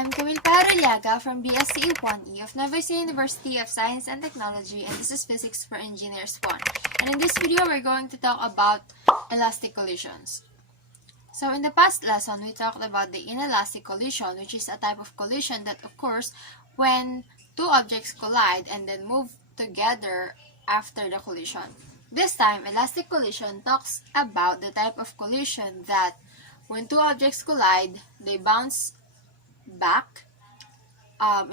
I'm Camille Pajarillaga from BSCE 1E of Nueva University of Science and Technology, and this is Physics for Engineers 1. And in this video, we're going to talk about elastic collisions. So in the past lesson, we talked about the inelastic collision, which is a type of collision that occurs when two objects collide and then move together after the collision. This time, elastic collision talks about the type of collision that when two objects collide, they bounce back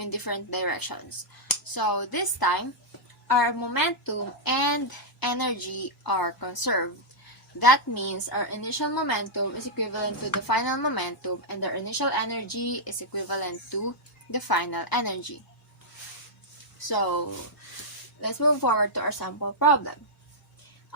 in different directions. So this time, our momentum and energy are conserved. That means our initial momentum is equivalent to the final momentum and our initial energy is equivalent to the final energy. So let's move forward to our sample problem.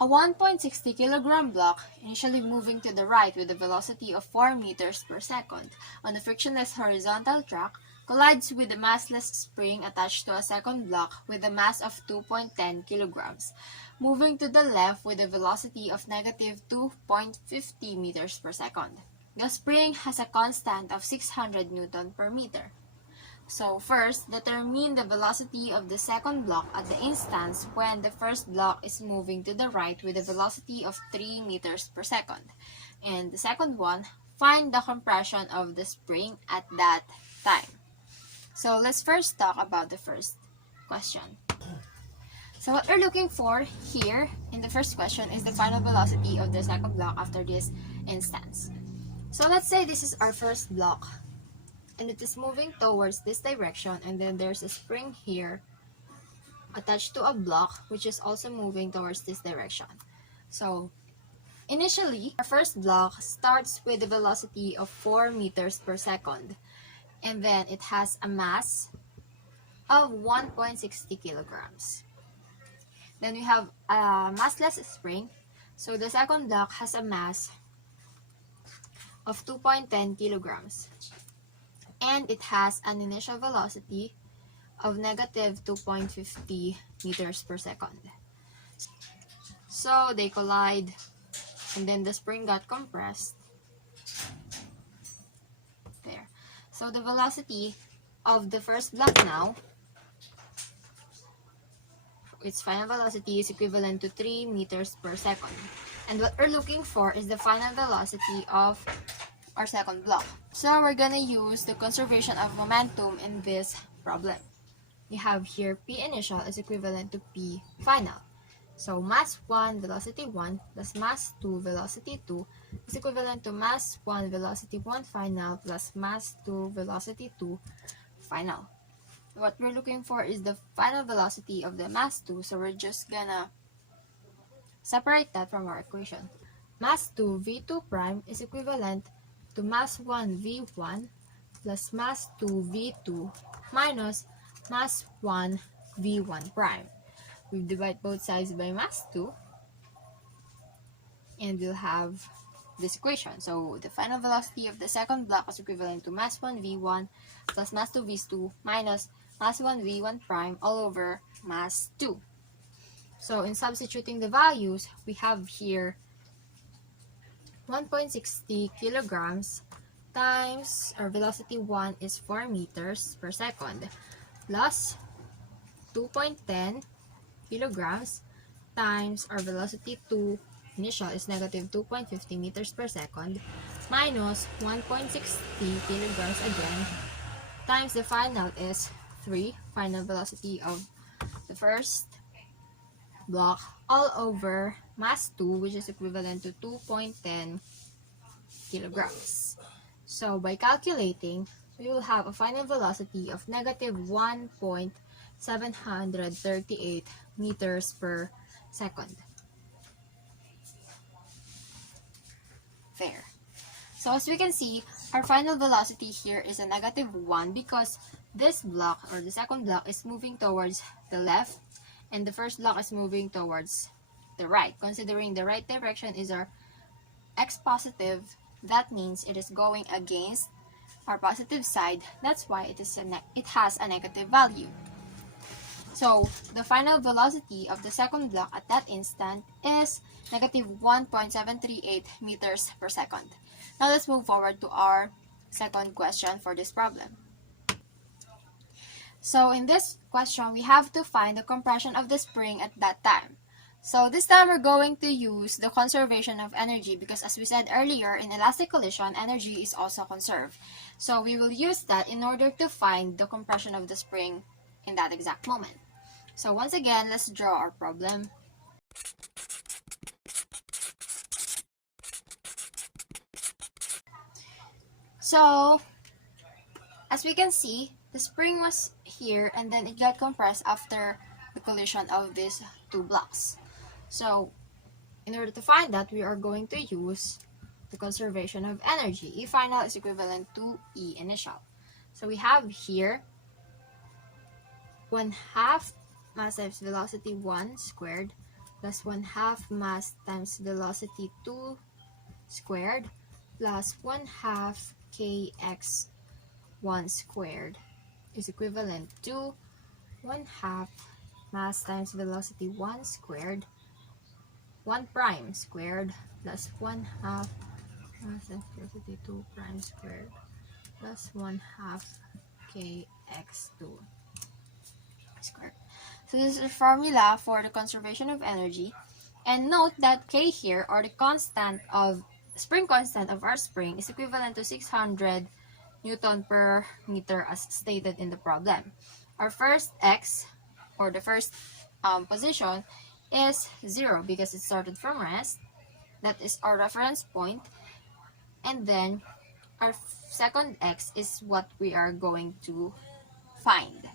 A 1.60 kilogram block, initially moving to the right with a velocity of 4 meters per second on a frictionless horizontal track, collides with a massless spring attached to a second block with a mass of 2.10 kilograms, moving to the left with a velocity of negative 2.50 meters per second. The spring has a constant of 600 Newton per meter. So first, determine the velocity of the second block at the instance when the first block is moving to the right with a velocity of 3 meters per second. And the second one, find the compression of the spring at that time. So let's first talk about the first question. So what we're looking for here in the first question is the final velocity of the second block after this instance. So let's say this is our first block, and it is moving towards this direction, and then there's a spring here attached to a block which is also moving towards this direction. So initially, our first block starts with a velocity of 4 meters per second, and then it has a mass of 1.60 kilograms. Then we have a massless spring, so the second block has a mass of 2.10 kilograms. And it has an initial velocity of negative 2.50 meters per second. So they collide, and then the spring got compressed. There. So the velocity of the first block now, its final velocity is equivalent to 3 meters per second. And what we're looking for is the final velocity of our second block. So we're gonna use the conservation of momentum in this problem. We have here P initial is equivalent to P final. So mass 1, velocity 1 plus mass 2, velocity 2 is equivalent to mass 1, velocity 1 final plus mass 2, velocity 2 final. What we're looking for is the final velocity of the mass 2, so we're just gonna separate that from our equation. Mass 2 V2 prime is equivalent to mass 1 V1 plus mass 2 V2 minus mass 1 V1 prime. We divide both sides by mass 2 and we'll have this equation. So the final velocity of the second block is equivalent to mass 1 V1 plus mass 2 V2 minus mass 1 V1 prime all over mass 2. So in substituting the values, we have here 1.60 kilograms times our velocity 1 is 4 meters per second plus 2.10 kilograms times our velocity 2 initial is negative 2.50 meters per second minus 1.60 kilograms again times the final is 3, final velocity of the first block all over mass 2, which is equivalent to 2.10 kilograms. So by calculating, we will have a final velocity of negative 1.738 meters per second. There. So as we can see, our final velocity here is a negative 1 because this block, or the second block, is moving towards the left and the first block is moving towards the right. Considering the right direction is our x positive, that means it is going against our positive side. That's why it has a negative value. So the final velocity of the second block at that instant is negative 1.738 meters per second. Now let's move forward to our second question for this problem. So in this question, we have to find the compression of the spring at that time. So this time we're going to use the conservation of energy because as we said earlier, in elastic collision, energy is also conserved. So we will use that in order to find the compression of the spring in that exact moment. So once again, let's draw our problem. So as we can see, the spring was here and then it got compressed after the collision of these two blocks. So in order to find that, we are going to use the conservation of energy. E final is equivalent to E initial. So we have here 1/2 mass times velocity 1 squared plus 1/2 mass times velocity 2 squared plus 1/2 kx 1 squared is equivalent to 1/2 mass times velocity 1 squared 1 prime squared plus 1/2 mass times velocity 2 prime squared plus 1/2 kx2 squared. So this is the formula for the conservation of energy. And note that K here, or the constant of spring constant of our spring, is equivalent to 600 Newton per meter as stated in the problem. Our first X, or the first position, is 0 because it started from rest. That is our reference point. And then our second X is what we are going to find.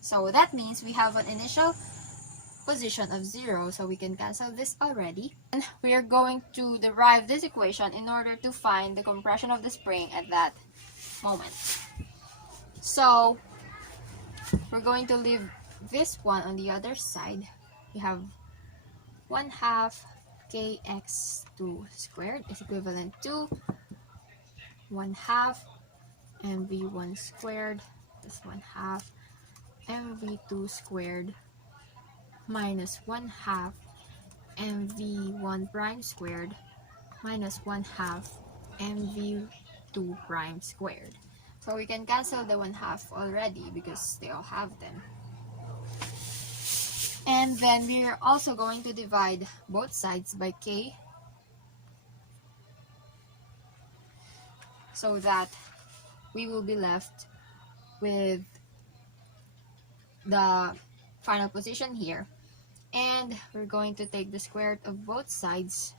So that means we have an initial position of 0, so we can cancel this already. And we are going to derive this equation in order to find the compression of the spring at that moment. So we're going to leave this one on the other side. We have 1/2 kx2 squared is equivalent to 1/2 mv1 squared plus 1/2 mv2 squared minus 1/2 mv1 prime squared minus 1/2 mv2 prime squared. So we can cancel the 1/2 already because they all have them. And then we are also going to divide both sides by k so that we will be left with the final position here. And we're going to take the square root of both sides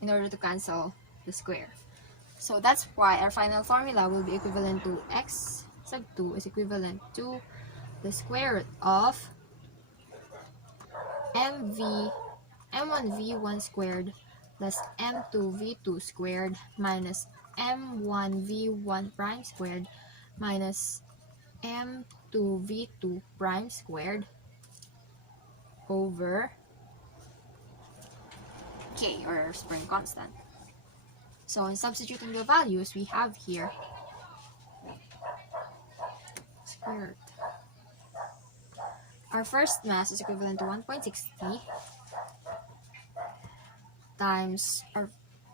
in order to cancel the square. So that's why our final formula will be equivalent to x sub 2 is equivalent to the square root of m1v1 squared plus m2v2 squared minus m1v1 prime squared minus m2v2 prime squared over k, or spring constant. So in substituting the values, we have here square root. Our first mass is equivalent to 1.60 times our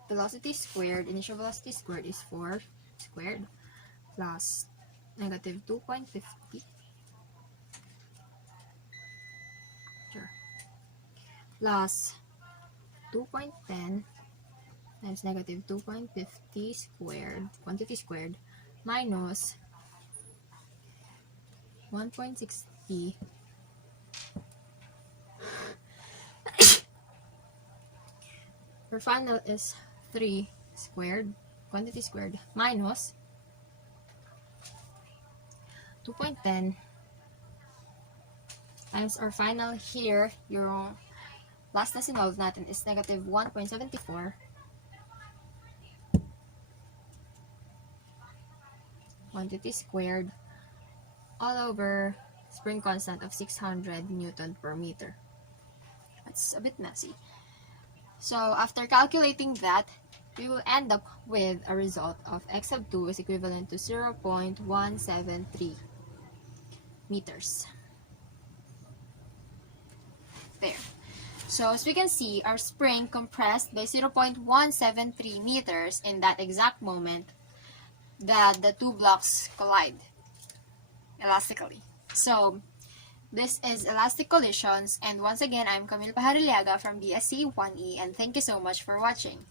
velocity squared, initial velocity squared is 4 squared plus negative 2.50 plus 2.10 times negative 2.50 squared, quantity squared, minus 1.60 our final is 3 squared, quantity squared, minus 2.10 times our final here, yung last decimal natin is negative 1.74 quantity squared all over spring constant of 600 Newton per meter. That's a bit messy. So after calculating that, we will end up with a result of x sub 2 is equivalent to 0.173 meters. There. So as we can see, our spring compressed by 0.173 meters in that exact moment. that the two blocks collide elastically. So, this is elastic collisions, and once again, I'm Camille Pajarillaga from BSCE 1E, and thank you so much for watching.